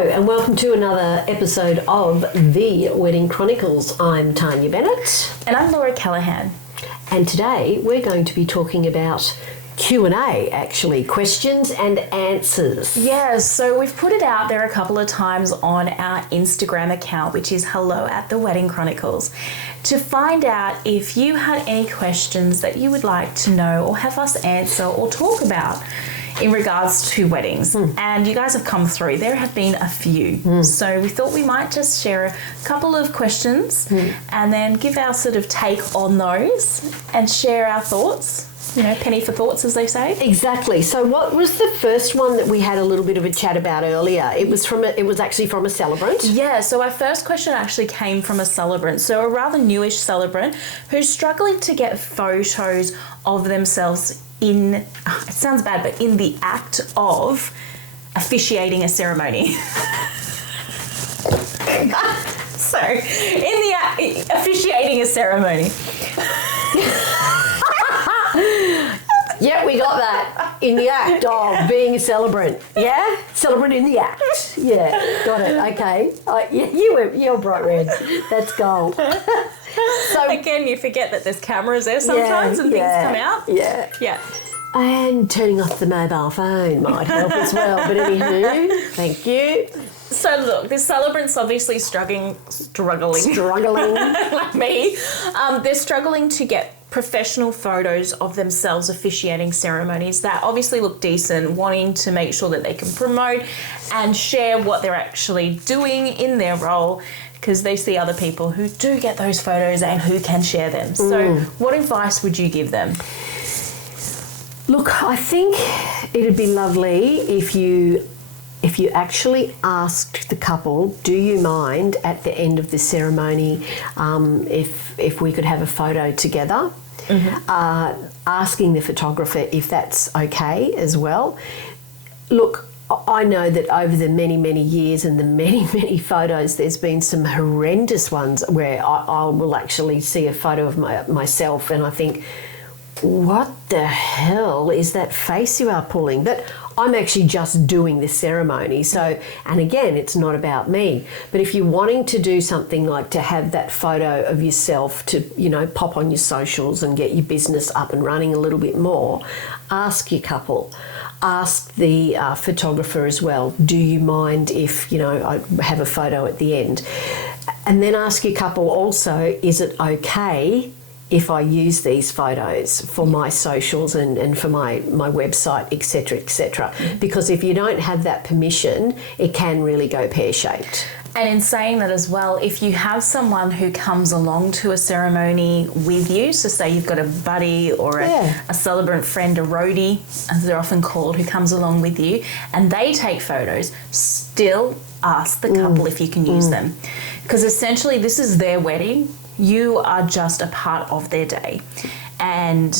And welcome to another episode of the Wedding Chronicles. I'm Tarnya Bennette. And I'm Callaghan. And today we're going to be talking about Q&A, actually, questions and answers. Yeah, so we've put it out there a couple of times on our Instagram account, which is hello@the-Wedding Chronicles, to find out if you had any questions that you would like to know or have us answer or talk about in regards to weddings. And you guys have come through. There have been a few. So we thought we might just share a couple of questions and then give our sort of take on those and share our thoughts. You know, penny for thoughts, as they say. Exactly. So what was the first one that we had a little bit of a chat about earlier? It was actually from a celebrant. Yeah, so our first question actually came from a celebrant. So a rather newish celebrant who's struggling to get photos of themselves in, it sounds bad, but in the act of officiating a ceremony. So, in the officiating a ceremony. Yeah, we got that. In the act of being a celebrant. Yeah? Celebrant in the act. Yeah, got it. Okay. You're bright red. That's gold. So again, you forget that there's cameras there sometimes and things come out. Yeah. And turning off the mobile phone might help as well. But anywho, thank you. So look, this celebrant's obviously struggling. Like me. They're struggling to get professional photos of themselves officiating ceremonies that obviously look decent, wanting to make sure that they can promote and share what they're actually doing in their role, because they see other people who do get those photos and who can share them. So what advice would you give them? Look, I think it'd be lovely if you actually asked the couple, do you mind at the end of the ceremony if we could have a photo together? Asking the photographer if that's okay as well. Look, I know that over the many, many years and the many, many photos, there's been some horrendous ones where I will actually see a photo of myself and I think, what the hell is that face you are pulling? But I'm actually just doing the ceremony. So, and again, it's not about me. But if you're wanting to do something like to have that photo of yourself to, pop on your socials and get your business up and running a little bit more, ask your couple. Ask the photographer as well, do you mind if, I have a photo at the end? And then ask your couple also, is it okay if I use these photos for my socials and for my website, etc., etc. Because if you don't have that permission, it can really go pear-shaped. And in saying that as well, if you have someone who comes along to a ceremony with you, so say you've got a buddy or a celebrant friend, a roadie, as they're often called, who comes along with you, and they take photos, still ask the couple if you can use them. Because essentially this is their wedding. You are just a part of their day. And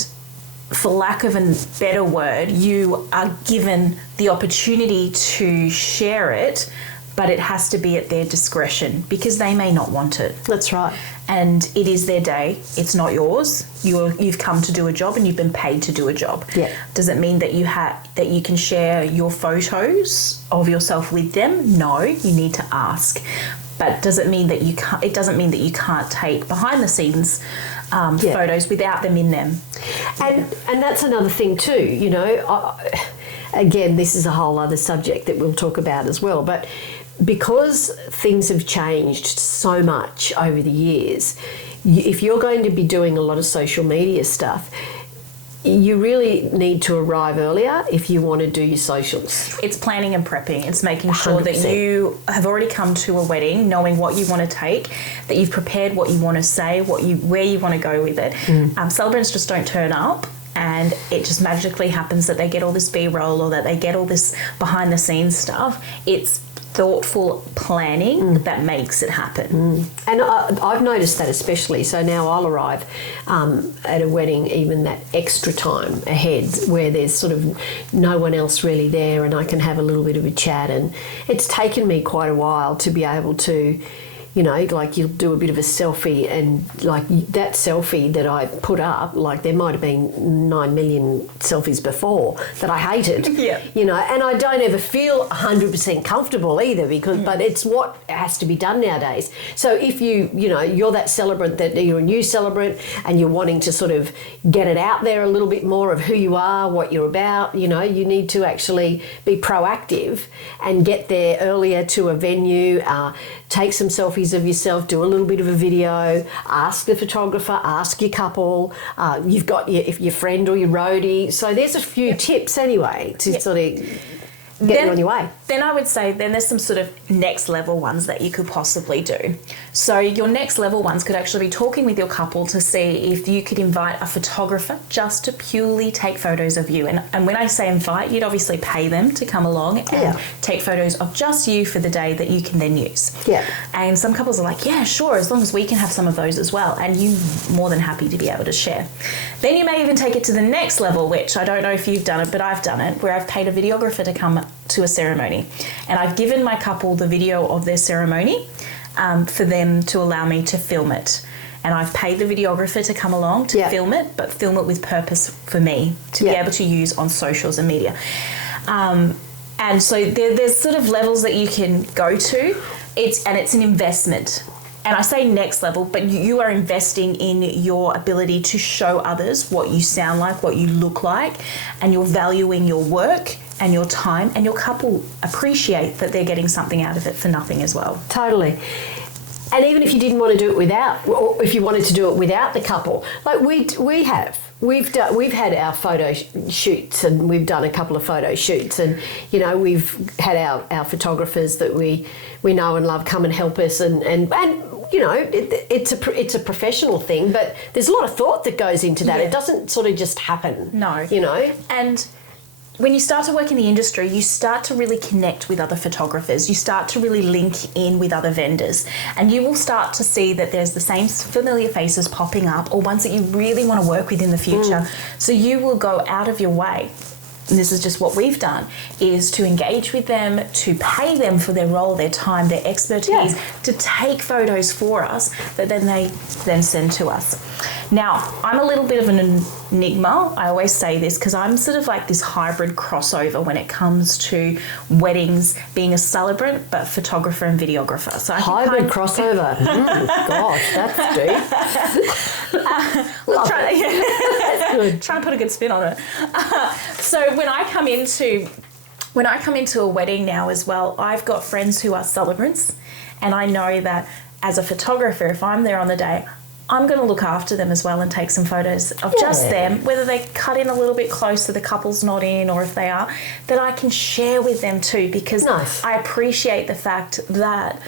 for lack of a better word, you are given the opportunity to share it, but it has to be at their discretion because they may not want it. That's right. And it is their day. It's not yours. You've come to do a job and you've been paid to do a job. Yeah. Does it mean that that you can share your photos of yourself with them? No, you need to ask. But does it mean that you can't? It doesn't mean that you can't take behind the scenes photos without them in them. And that's another thing too. Again, this is a whole other subject that we'll talk about as well. But because things have changed so much over the years, if you're going to be doing a lot of social media stuff, you really need to arrive earlier if you want to do your socials. It's planning and prepping. It's making sure 100%. that you have already come to a wedding knowing what you want to take, that you've prepared what you want to say, where you want to go with it. Celebrants just don't turn up and it just magically happens that they get all this B-roll or that they get all this behind the scenes stuff. It's thoughtful planning that makes it happen. And I've noticed that especially. So now I'll arrive at a wedding even that extra time ahead where there's sort of no one else really there and I can have a little bit of a chat. And it's taken me quite a while to be able to you know, like you'll do a bit of a selfie, and like that selfie that I put up, like there might have been 9 million selfies before that I hated, you know, and I don't ever feel 100% comfortable either, because, but it's what has to be done nowadays. So if you know, you're that celebrant, that you're a new celebrant and you're wanting to sort of get it out there a little bit more of who you are, what you're about, you know, you need to actually be proactive and get there earlier to a venue, take some selfies of yourself, do a little bit of a video, ask the photographer, ask your couple, you've got your friend or your roadie. So there's a few tips anyway to sort of get you on your way. Then I would say then there's some sort of next level ones that you could possibly do. So your next level ones could actually be talking with your couple to see if you could invite a photographer just to purely take photos of you. And when I say invite, you'd obviously pay them to come along and take photos of just you for the day that you can then use. Yeah. And some couples are like, yeah, sure, as long as we can have some of those as well. And you're more than happy to be able to share. Then you may even take it to the next level, which I don't know if you've done it, but I've done it, where I've paid a videographer to come to a ceremony. And I've given my couple the video of their ceremony for them to allow me to film it. And I've paid the videographer to come along to film it, but film it with purpose for me to be able to use on socials and media. And so there's sort of levels that you can go to. It's an investment. And I say next level, but you are investing in your ability to show others what you sound like, what you look like, and you're valuing your work and your time, and your couple appreciate that they're getting something out of it for nothing as well. Totally. And even if you didn't want to do it without, or if you wanted to do it without the couple, like we've had our photo shoots, and we've done a couple of photo shoots, and you know, we've had our photographers that we know and love come and help us, and you know, it's a professional thing, but there's a lot of thought that goes into that. It doesn't sort of just happen. No. You know? And when you start to work in the industry, you start to really connect with other photographers. You start to really link in with other vendors, and you will start to see that there's the same familiar faces popping up, or ones that you really want to work with in the future. So you will go out of your way, and this is just what we've done, is to engage with them, to pay them for their role, their time, their expertise, to take photos for us that then they then send to us. Now, I'm a little bit of an enigma. I always say this because I'm sort of like this hybrid crossover when it comes to weddings, being a celebrant, but photographer and videographer. So hybrid crossover. Gosh, that's deep. We'll try and put a good spin on it. So when I come into a wedding now as well, I've got friends who are celebrants, and I know that as a photographer, if I'm there on the day, I'm going to look after them as well and take some photos of just them, whether they cut in a little bit closer, the couple's not in, or if they are, that I can share with them too, because I appreciate the fact that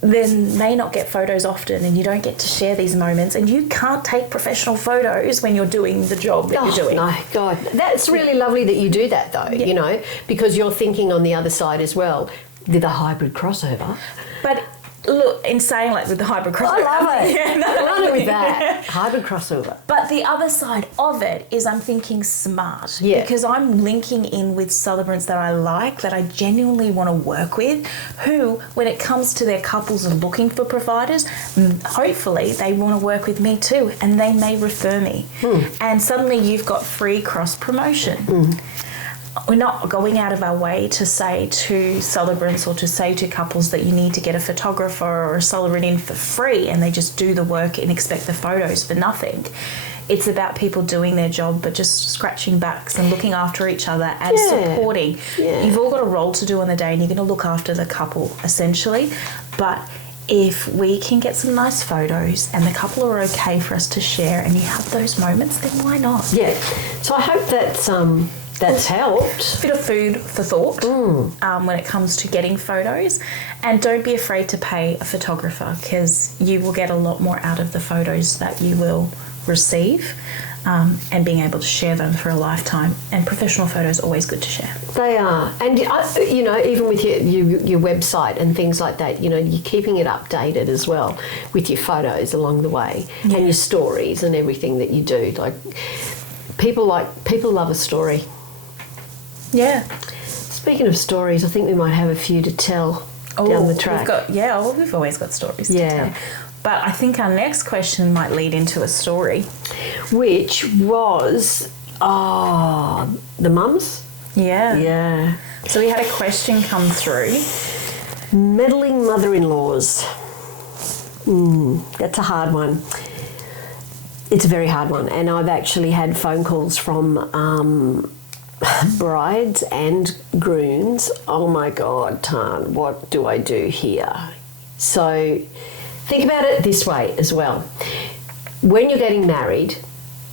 they may not get photos often, and you don't get to share these moments, and you can't take professional photos when you're doing the job that you're doing. No, God, that's really lovely that you do that though, you know, because you're thinking on the other side as well, with a hybrid crossover. But look, in saying like with the hybrid crossover. I love it. Run it with that. Hybrid crossover. But the other side of it is I'm thinking smart. Because I'm linking in with celebrants that I like, that I genuinely want to work with, who, when it comes to their couples and looking for providers, hopefully they want to work with me too, and they may refer me. And suddenly you've got free cross promotion. We're not going out of our way to say to celebrants or to say to couples that you need to get a photographer or a celebrant in for free, and they just do the work and expect the photos for nothing. It's about people doing their job, but just scratching backs and looking after each other and supporting. You've all got a role to do on the day, and you're going to look after the couple essentially. But if we can get some nice photos and the couple are okay for us to share, and you have those moments, then why not? So I hope that's helped. A bit of food for thought when it comes to getting photos. And don't be afraid to pay a photographer, because you will get a lot more out of the photos that you will receive, and being able to share them for a lifetime. And professional photos are always good to share. They are. And, you know, even with your website and things like that, you know, you're keeping it updated as well with your photos along the way and your stories and everything that you do. Like, people love a story. Speaking of stories, I think we might have a few to tell. down the track. We've always got stories to tell. But I think our next question might lead into a story. Which was, the mums? Yeah. Yeah. So we had a question come through. Meddling mother-in-laws. That's a hard one. It's a very hard one. And I've actually had phone calls from brides and grooms. Oh my God, Tan, what do I do here? So think about it this way as well. When you're getting married,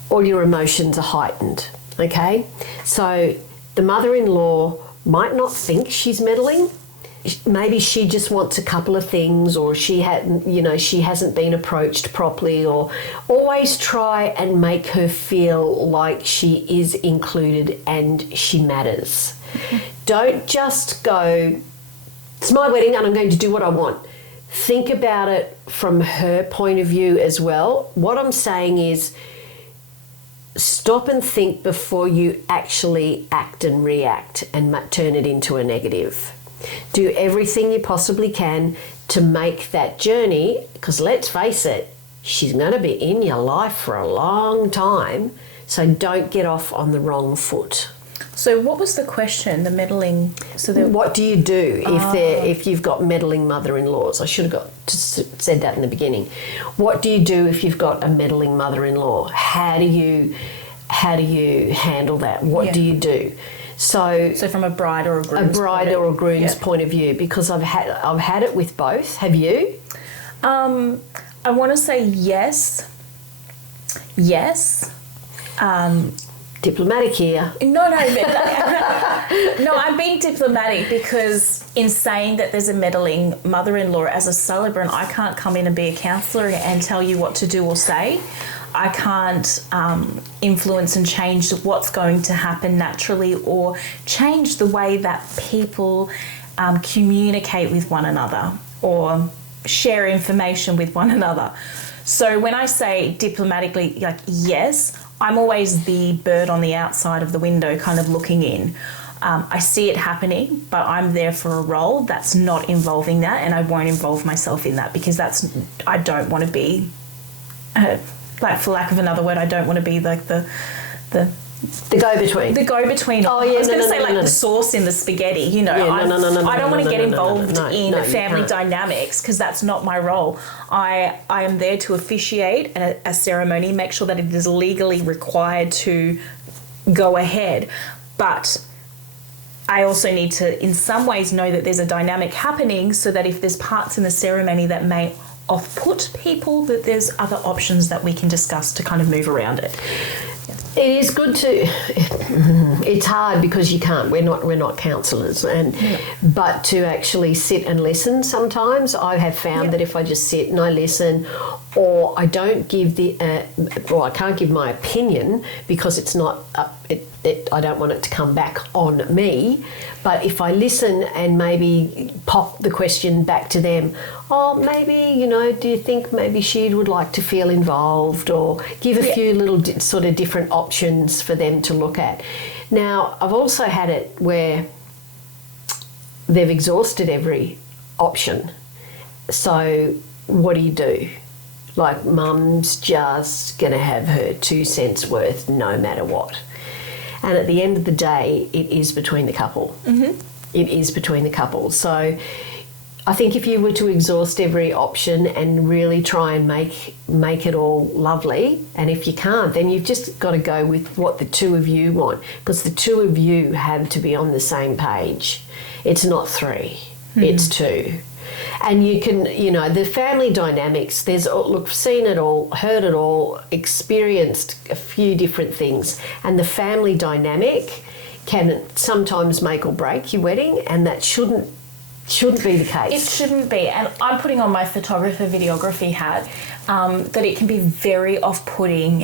all your emotions are heightened, okay? So the mother-in-law might not think she's meddling. Maybe she just wants a couple of things, or she hasn't been approached properly, or always try and make her feel like she is included and she matters. Don't just go, it's my wedding and I'm going to do what I want. Think about it from her point of view as well. What I'm saying is, stop and think before you actually act and react and turn it into a negative. Do everything you possibly can to make that journey, because let's face it, she's going to be in your life for a long time, so don't get off on the wrong foot. So what was the question, the meddling? What do you do if you've got meddling mother-in-laws? I should have said that in the beginning. What do you do if you've got a meddling mother-in-law? How do you handle that? What do you do? So from a bride or a groom's point of view, because I've had it with both. Have you? I want to say yes. Diplomatic here. No, I'm being diplomatic, because in saying that there's a meddling mother-in-law, as a celebrant, I can't come in and be a counsellor and tell you what to do or say. I can't influence and change what's going to happen naturally, or change the way that people communicate with one another or share information with one another. So when I say diplomatically, like, yes, I'm always the bird on the outside of the window kind of looking in. I see it happening, but I'm there for a role that's not involving that, and I won't involve myself in that, because I don't want to be... for lack of another word, I don't want to be like the go-between. The go-between. Oh, yeah, I was going to say the sauce in the spaghetti, you know. I don't want to get involved in family dynamics, because that's not my role. I am there to officiate a ceremony, make sure that it is legally required to go ahead. But I also need to, in some ways, know that there's a dynamic happening, so that if there's parts in the ceremony that may off-put people, that there's other options that we can discuss to kind of move around it. It is good to. It's hard because you can't. We're not counsellors, but to actually sit and listen. Sometimes I have found that if I just sit and I listen, or I don't give I can't give my opinion, because it's not. I don't want it to come back on me. But if I listen and maybe pop the question back to them, maybe, do you think maybe she would like to feel involved, or give a few little sort of different options for them to look at. Now, I've also had it where they've exhausted every option. So what do you do? Like, mum's just going to have her 2 cents worth no matter what. And at the end of the day, it is between the couple. Mm-hmm. It is between the couple. So I think if you were to exhaust every option and really try and make it all lovely, and if you can't, then you've just got to go with what the two of you want, because the two of you have to be on the same page. It's not 3, it's 2. And you can, the family dynamics, seen it all, heard it all, experienced a few different things. And the family dynamic can sometimes make or break your wedding, and that shouldn't be the case. It shouldn't be. And I'm putting on my photographer videography hat, that it can be very off-putting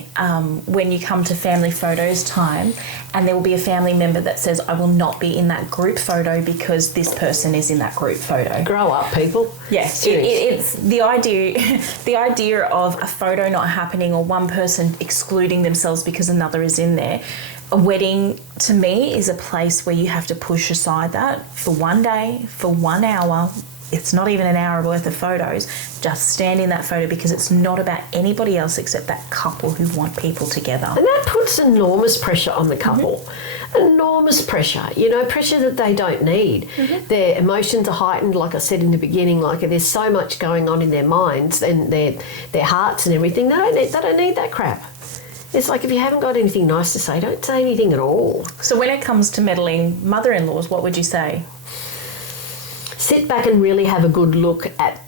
when you come to family photos time, and there will be a family member that says, I will not be in that group photo because this person is in that group photo. Grow up, people. Yes, it's the idea of a photo not happening, or one person excluding themselves because another is in there. A wedding, to me, is a place where you have to push aside that for one day, for 1 hour, it's not even an hour worth of photos. Just stand in that photo because it's not about anybody else except that couple who want people together. And that puts enormous pressure on the couple. Enormous pressure, pressure that they don't need. Their emotions are heightened, like I said in the beginning, like there's so much going on in their minds and their hearts and everything. They don't need that crap. It's like if you haven't got anything nice to say, don't say anything at all. So when it comes to meddling mother-in-laws, what would you say? Sit back and really have a good look at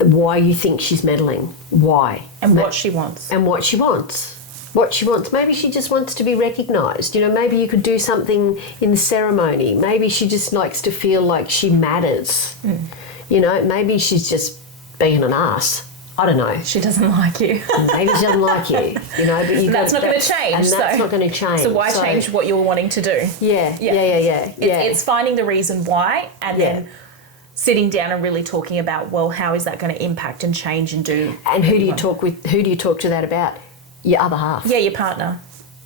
why you think she's meddling. Why? And what she wants. And what she wants. What she wants. Maybe she just wants to be recognised. Maybe you could do something in the ceremony. Maybe she just likes to feel like she matters. Maybe she's just being an ass. I don't know. She doesn't like you. Maybe she doesn't like you. But that's not going to change. And that's not going to change. So why change what you're wanting to do? Yeah. It's finding the reason why and then sitting down and really talking about, well, how is that going to impact and change and do? And who do you talk with? Who do you talk to that about? Your other half. Yeah, your partner.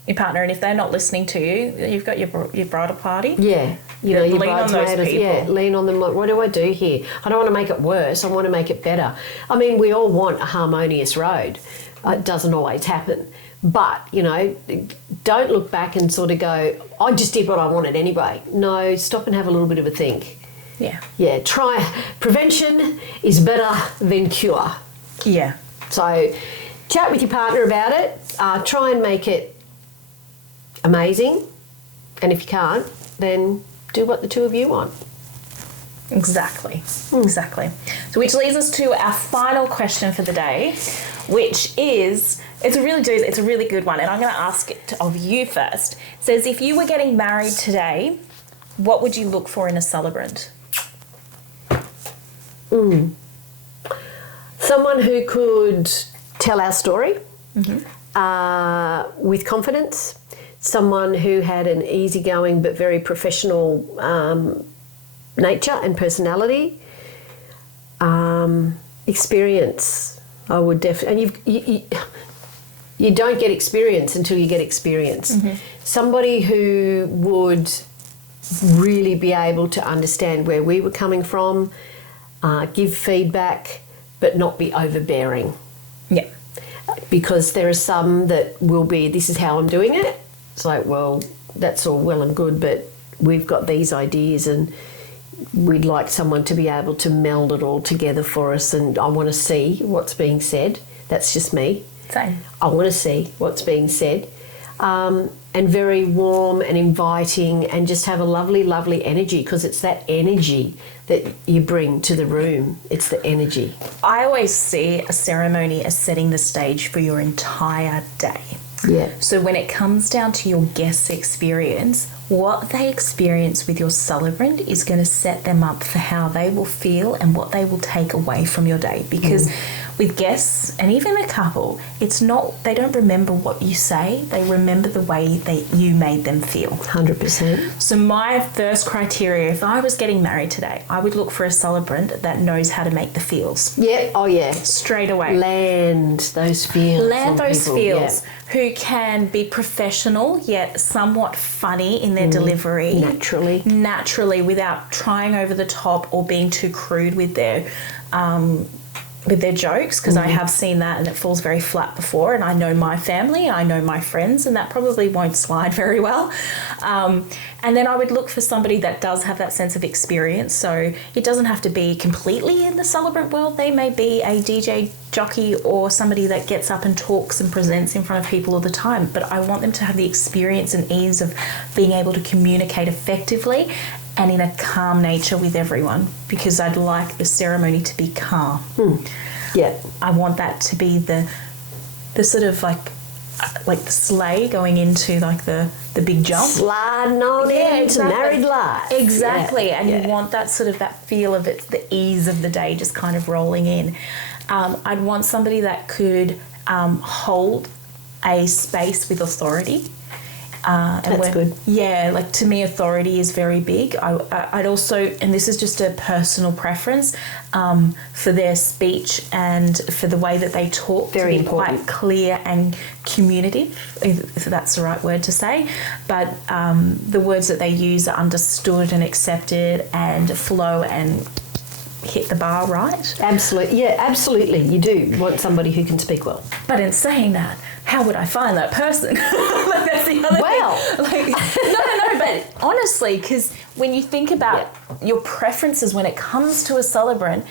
And if they're not listening to you, you've got your bridal party. Yeah. Your lean on those people. Yeah, lean on them. Like, what do I do here? I don't want to make it worse. I want to make it better. I mean, we all want a harmonious road. It doesn't always happen. But, don't look back and sort of go, I just did what I wanted anyway. No, stop and have a little bit of a think. Yeah. Yeah, prevention is better than cure. Yeah. So chat with your partner about it. Try and make it amazing. And if you can't, then do what the two of you want. Exactly. Exactly. So which leads us to our final question for the day, which is, it's a really good one, and I'm going to ask it of you first. It says, if you were getting married today, what would you look for in a celebrant? Someone who could tell our story with confidence. Someone who had an easygoing but very professional nature and personality. Experience, I would definitely. And you don't get experience until you get experience. Somebody who would really be able to understand where we were coming from, give feedback, but not be overbearing. Yeah. Because there are some that will be, this is how I'm doing it. It's like, well, that's all well and good, but we've got these ideas and we'd like someone to be able to meld it all together for us, and I want to see what's being said. That's just me. Same. I want to see what's being said. And very warm and inviting and just have a lovely, lovely energy, because it's that energy that you bring to the room. It's the energy. I always see a ceremony as setting the stage for your entire day. Yeah. So when it comes down to your guest's experience, what they experience with your celebrant is going to set them up for how they will feel and what they will take away from your day. Because with guests and even a couple, it's not, they don't remember what you say, they remember the way you made them feel. 100%. So my first criteria, if I was getting married today, I would look for a celebrant that knows how to make the feels. Yeah, oh yeah. Straight away. Land those feels. Land those people. feels. Yeah. Who can be professional yet somewhat funny in their delivery. Naturally, without trying over the top or being too crude with their jokes, because I have seen that and it falls very flat before, and I know my family, I know my friends, and that probably won't slide very well. And then I would look for somebody that does have that sense of experience, so it doesn't have to be completely in the celebrant world. They may be a DJ jockey or somebody that gets up and talks and presents in front of people all the time, but I want them to have the experience and ease of being able to communicate effectively and in a calm nature with everyone, because I'd like the ceremony to be calm. Yeah. I want that to be the sort of like the sleigh going into like the big jump. Sliding on into married life. Exactly. Yeah. And you want that sort of that feel of it, the ease of the day just kind of rolling in. I'd want somebody that could hold a space with authority. That's good. Yeah, like to me, authority is very big. I'd also, and this is just a personal preference, for their speech and for the way that they talk, very to be important. quite clear and communicative, if that's the right word to say. But the words that they use are understood and accepted and flow and hit the bar right. Absolutely, yeah, absolutely. You do want somebody who can speak well. But in saying that, how would I find that person? Like, that's the other thing. Like, no, but honestly, because when you think about your preferences when it comes to a celebrant,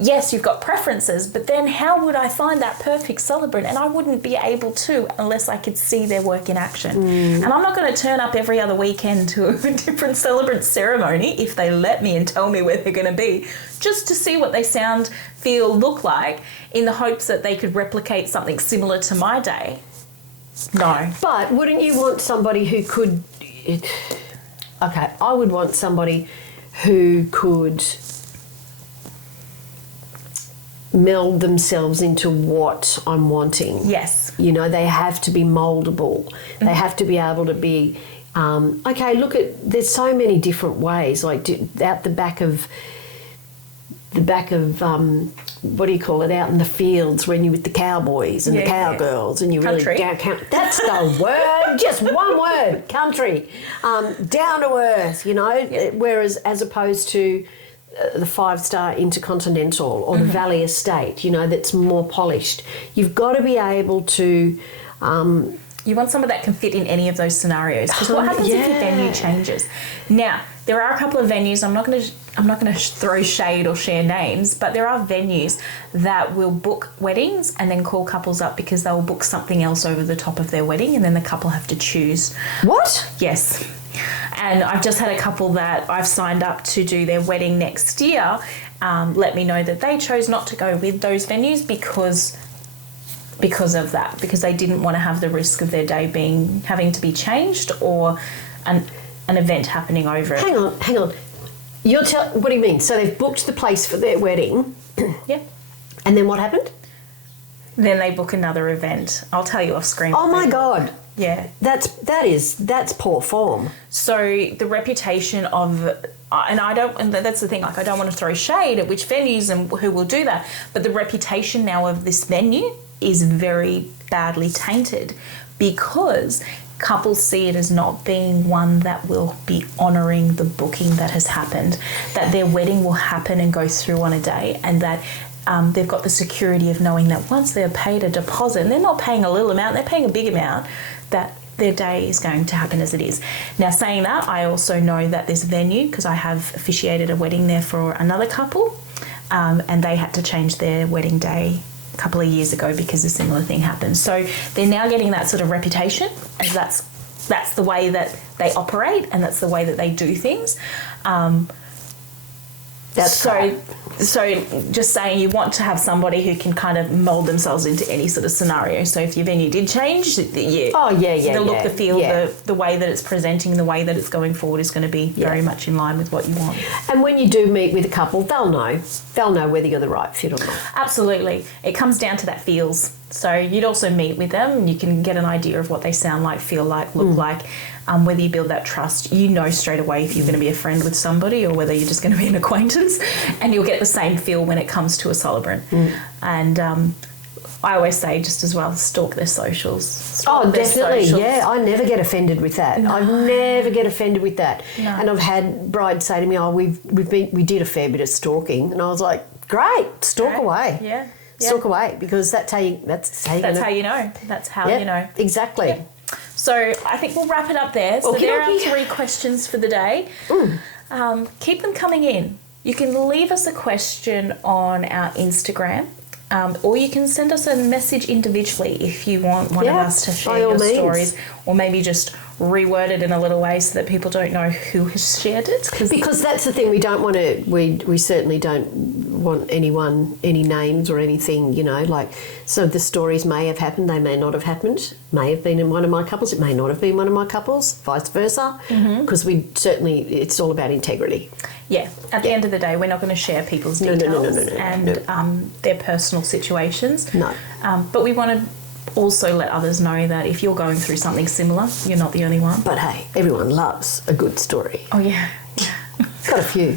yes, you've got preferences, but then how would I find that perfect celebrant? And I wouldn't be able to unless I could see their work in action. And I'm not going to turn up every other weekend to a different celebrant ceremony if they let me and tell me where they're going to be, just to see what they sound, feel, look like, in the hopes that they could replicate something similar to my day. No. But wouldn't you want somebody who could... Okay, I would want somebody who could meld themselves into what I'm wanting. Yes. You know, they have to be mouldable. They have to be able to be, okay, look at, there's so many different ways, like out the back of, what do you call it, out in the fields when you're with the cowboys and the cowgirls and you really count. That's the word, just one word, country. Down to earth, you know, whereas as opposed to the 5-star Intercontinental or the Valley Estate, you know, that's more polished. You've got to be able to... you want someone that can fit in any of those scenarios. Because what happens if your venue changes? Now, there are a couple of venues, I'm not going to throw shade or share names, but there are venues that will book weddings and then call couples up because they'll book something else over the top of their wedding and then the couple have to choose. What? Yes. And I've just had a couple that I've signed up to do their wedding next year let me know that they chose not to go with those venues because of that, because they didn't want to have the risk of their day having to be changed or an event happening over it. Hang on. What do you mean? So they've booked the place for their wedding. Yeah. And then what happened? Then they book another event. I'll tell you off screen. Oh my God. Yeah. That's poor form. So the reputation of, and that's the thing, like, I don't want to throw shade at which venues and who will do that, but the reputation now of this venue is very badly tainted because couples see it as not being one that will be honouring the booking that has happened, that their wedding will happen and go through on a day, and that they've got the security of knowing that once they're paid a deposit, and they're not paying a little amount, they're paying a big amount, that their day is going to happen as it is. Now, saying that, I also know that this venue, because I have officiated a wedding there for another couple, and they had to change their wedding day a couple of years ago because a similar thing happened. So they're now getting that sort of reputation, as that's the way that they operate and that's the way that they do things. So just saying, you want to have somebody who can kind of mould themselves into any sort of scenario. So if your venue did change, the look, the feel, the way that it's presenting, the way that it's going forward is going to be very much in line with what you want. And when you do meet with a couple, they'll know whether you're the right fit or not. Absolutely. It comes down to that feels. So you'd also meet with them and you can get an idea of what they sound like, feel like, look like. Whether you build that trust, you know straight away if you're going to be a friend with somebody or whether you're just going to be an acquaintance, and you'll get the same feel when it comes to a celebrant. And I always say, just as well, stalk their socials. Definitely. Yeah, I never get offended with that. No. I never get offended with that. No. And I've had brides say to me, we did a fair bit of stalking, and I was like, great, stalk away. Yeah. Stalk away, because that's how you know. That's how you know. Exactly. Yeah. So I think we'll wrap it up there. So there are 3 questions for the day. Keep them coming in. You can leave us a question on our Instagram, or you can send us a message individually if you want one of us to share your stories, or maybe just reword it in a little way so that people don't know who has shared it. Because that's the thing, we don't want to, we certainly don't want any names or anything, you know, like, so the stories may have happened, they may not have happened, may have been in one of my couples, it may not have been one of my couples, vice versa, because it's all about integrity. Yeah, at the end of the day, we're not going to share people's details and their personal situations. No. But we want to also let others know that if you're going through something similar, you're not the only one. But hey, everyone loves a good story. Oh, yeah. Got a few.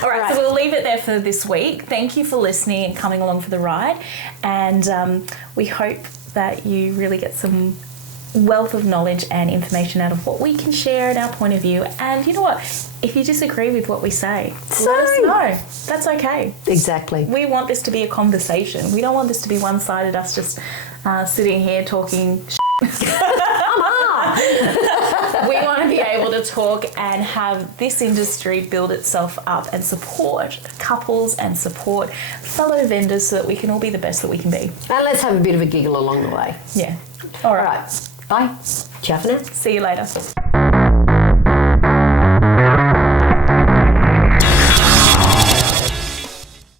All right, so we'll leave it there for this week. Thank you for listening and coming along for the ride. And we hope that you really get some wealth of knowledge and information out of what we can share and our point of view. And you know what? If you disagree with what we say, let us know. That's okay. Exactly. We want this to be a conversation. We don't want this to be one-sided, us just sitting here talking We want to be able to talk and have this industry build itself up and support couples and support fellow vendors so that we can all be the best that we can be. And let's have a bit of a giggle along the way. Yeah. All right. Bye. Ciao for now. See you later.